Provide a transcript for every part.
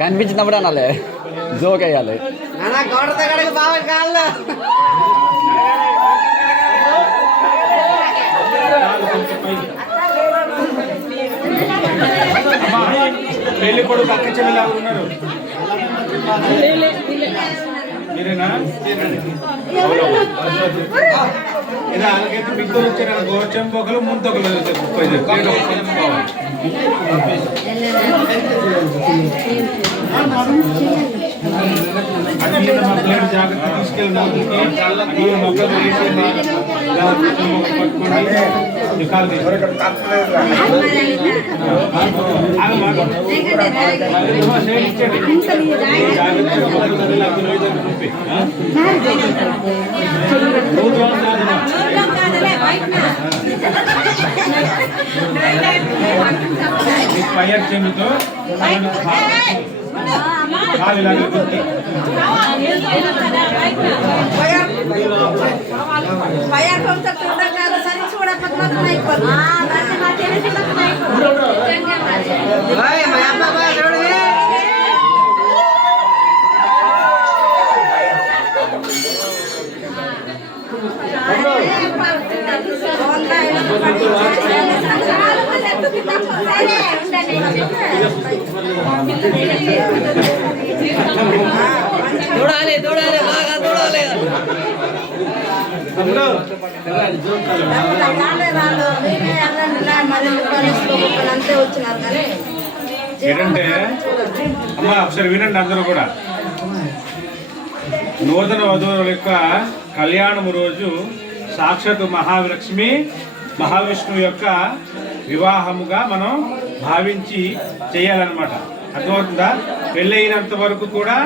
కనిపించినప్పుడు అనాలి, జోక్ వేయాలి. పెళ్లి కొడుకు అక్క చెల్లెలా ఉన్నారు మీరేనా? ఇది అలాగైతే మిగతా వచ్చారు గోచం పొగలు ముంతొకలు జాగ్రత్త తీసుకెళ్ళి మొక్కలు వేసి ఫైర్ చెందుతో దూడాలి దూడాలి బాగా దూడాలి. ఏంటంటే అమ్మా ఒకసారి వినండి అందరూ కూడా. నూతన వధువుల యొక్క కళ్యాణము రోజు సాక్షాత్ మహాలక్ష్మి మహావిష్ణువు యొక్క వివాహముగా మనం భావించి చేయాలన్నమాట. అర్థమవుతుందా? పెళ్ళైనంత వరకు కూడా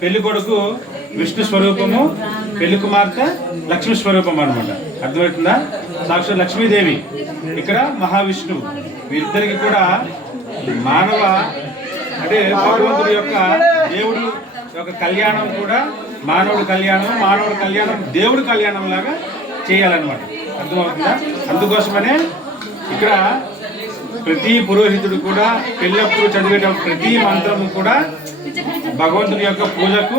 పెళ్లి కొడుకు విష్ణు స్వరూపము, పెళ్లి కుమార్తె లక్ష్మీ స్వరూపం అనమాట. అర్థమవుతుందా? సాక్షాత్ లక్ష్మీదేవి, ఇక్కడ మహావిష్ణువు. వీరిద్దరికి కూడా మానవ అంటే భగవంతుడి యొక్క దేవుడు యొక్క కళ్యాణం కూడా మానవుడి కళ్యాణం దేవుడి కళ్యాణం లాగా చేయాలన్నమాట. అర్థమవుతుందా? అందుకోసమనే ఇక్కడ ప్రతి పురోహితుడు కూడా పెళ్ళప్పుడు చదివేటప్పుడు ప్రతి మంత్రము కూడా భగవంతుడి యొక్క పూజకు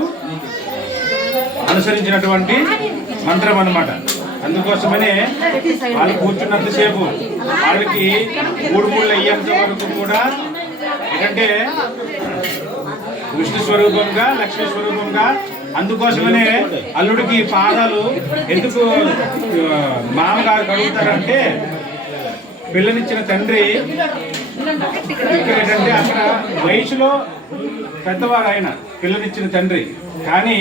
అనుసరించినటువంటి మంత్రం అన్నమాట. అందుకోసమనే వాళ్ళు కూర్చున్నంతసేపు వాళ్ళకి మూడు అయ్యేంత వరకు కూడా ఏంటంటే విష్ణు స్వరూపంగా లక్ష్మీ స్వరూపంగా. అందుకోసమనే అల్లుడికి పాదాలు ఎందుకు మామగారు కడుగుతారంటే పిల్లనిచ్చిన తండ్రి ఇక్కడ ఏంటంటే అక్కడ వయసులో పెద్దవారు ఆయన పిల్లనిచ్చిన తండ్రి, కానీ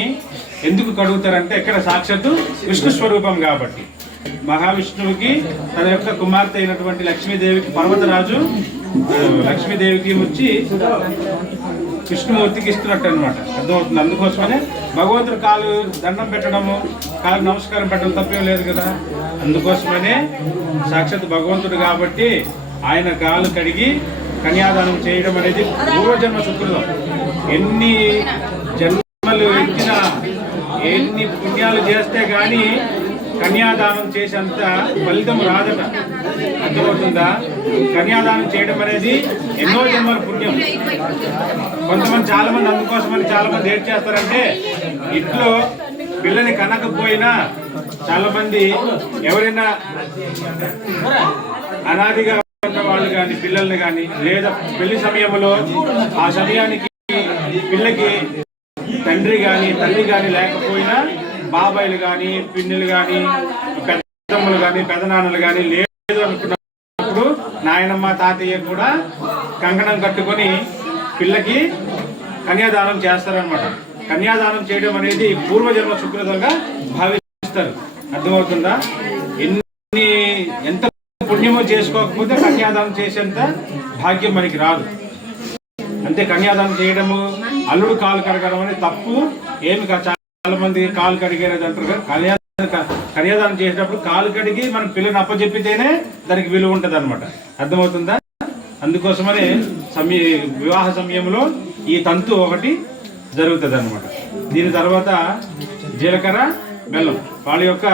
ఎందుకు కడుగుతారంటే ఇక్కడ సాక్షాత్తు విష్ణు స్వరూపం కాబట్టి. మహావిష్ణువుకి తన యొక్క కుమార్తె అయినటువంటి లక్ష్మీదేవికి పర్వతరాజు లక్ష్మీదేవికి వచ్చి విష్ణుమూర్తికి ఇస్తున్నట్టు అనమాట. అర్థమవుతుంది. అందుకోసమనే భగవంతుడు కాలు దండం పెట్టడము, కాలు నమస్కారం పెట్టడం తప్పేం లేదు కదా. అందుకోసమనే సాక్షాత్ భగవంతుడు కాబట్టి ఆయన కాలు కడిగి కన్యాదానం చేయడం అనేది పూర్వజన్మ సుకృతం. ఎన్ని జన్మలు ఎత్తినా ఎన్ని పుణ్యాలు చేస్తే కానీ కన్యాదానం చేసేంత ఫలితం రాదట. అర్థమవుతుందా? కన్యాదానం చేయడం అనేది ఎన్నో జన్మల పుణ్యం. కొంతమంది చాలా మంది అందుకోసమని చాలా మంది ఏం చేస్తారంటే ఇంట్లో పిల్లని కనకపోయినా చాలా మంది ఎవరైనా అనాదిగా ఉన్న వాళ్ళు కానీ పిల్లల్ని కానీ లేదా పెళ్లి సమయంలో ఆ సమయానికి పిల్లకి తండ్రి కానీ తల్లి కానీ లేకపోయినా బాబాయిలు కానీ పిన్నులు కానీ పెద్దమ్మలు కానీ పెదనాన్నలు కానీ లేదు అనుకున్నప్పుడు నాయనమ్మ తాతయ్య కూడా కంకణం కట్టుకొని పిల్లకి కన్యాదానం చేస్తారనమాట. కన్యాదానం చేయడం అనేది పూర్వజన్మ సుకృతంగా భావిస్తారు. అర్థమవుతుందా? ఎంత పుణ్యమో చేసుకోకపోతే కన్యాదానం చేసేంత భాగ్యం మనకి రాదు. అంతే. కన్యాదానం చేయడము, అల్లుడు కాలు కడగడం అనేది తప్పు ఏమి చాలా మంది కాలు కడిగేది అంటారు కదా. కన్యాదానం చేసేటప్పుడు కాలు కడిగి మనం పిల్లని అప్పచెప్పితేనే దానికి విలువ ఉంటుంది అనమాట. అర్థమవుతుందా? అందుకోసమనే వివాహ సమయంలో ఈ తంతు ఒకటి జరుగుతుంది అనమాట. దీని తర్వాత జీలకర్ర బెల్లం. వాళ్ళ యొక్క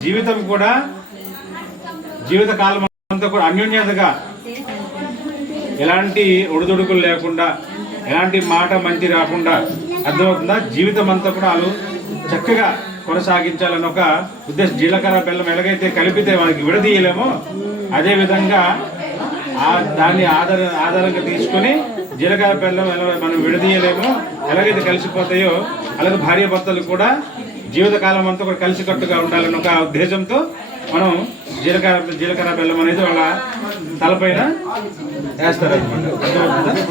జీవితం కూడా జీవిత కాలం అంతా కూడా అన్యోన్యతగా, ఎలాంటి ఒడిదుడుకులు లేకుండా, ఎలాంటి మాట మంచి రాకుండా, అర్థమవుతుందా, జీవితం అంతా కూడా వాళ్ళు చక్కగా కొనసాగించాలని ఒక ఉద్దేశం. జీలకర్ర బెల్లం ఎలాగైతే కలిపితే మనకి విడదీయలేమో, అదేవిధంగా దాన్ని ఆధారంగా తీసుకొని జీలకర్ర బెల్లం ఎలా మనం విడదీయలేమో, ఎలాగైతే కలిసిపోతాయో అలాగే భార్య భర్తలు జీవితకాలం అంతా కూడా కలిసికట్టుగా ఉండాలని ఒక ఉద్దేశంతో మనం జీలకర్ర బెల్లం అనేది వాళ్ళ తలపైన వేస్తారు అనమాట.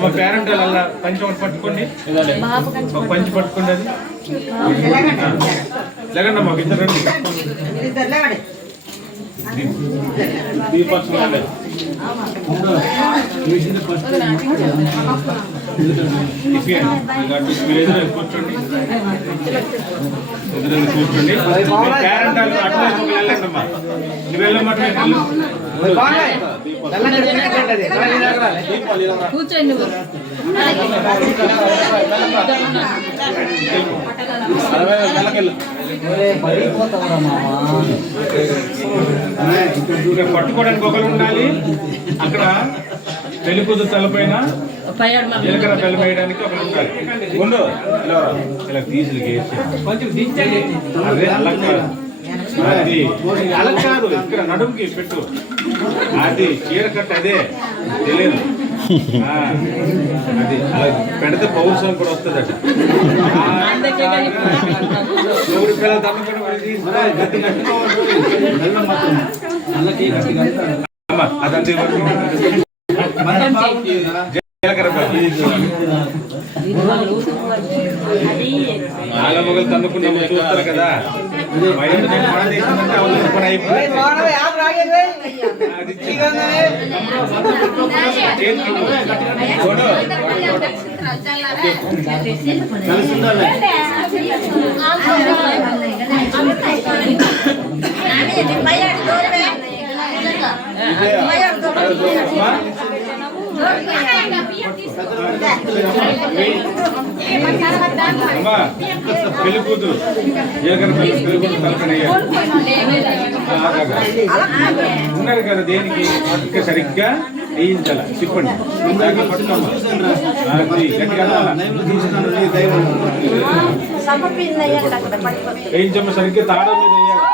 మా పేరెంట్ అలా పంచి ఒకటి పట్టుకోండి, ఒక పంచి పట్టుకోండి. అది లేకండి మాకు ఇద్దరు కూర్చోండి, ఎదురు కూర్చోండి. పేరెంట్ అటు వెళ్ళండి అమ్మా, నువ్వు వెళ్ళమ్మా. కూర్చోండి. పట్టుకోవడానికి ఒకరు ఉండాలి. అక్కడ పెళ్లి కూతురు తలపైన జీలకర్ర బెల్లం వేయడానికి ఒకరు ఉండాలి. ఇలా తీసుకెళ్ళి అదే అలా కాదు, అది అలా కాదు, ఇక్కడ నడుముకి పెట్టు. అది చీర కట్ట అదే తెలియదు. అది అలా పెడితే పౌరుషం కూడా వస్తుంది అట. ఎవరి పిల్లలు అదంతే జీలకర్ర నాగమొగలు తన్నుకున్నాము చూస్తారు కదా. పెళ్లి కూతురు జీలకర్ర పెళ్లి కూతురు తలపనయ్యా ఉన్నారు కదా. దేనికి పట్టుక సరిగ్గా వేయించాల. తిప్పండి, పట్టుకోమ్మా. వేయించమ్మ సరిగ్గా తాళం మీద వేయాలి.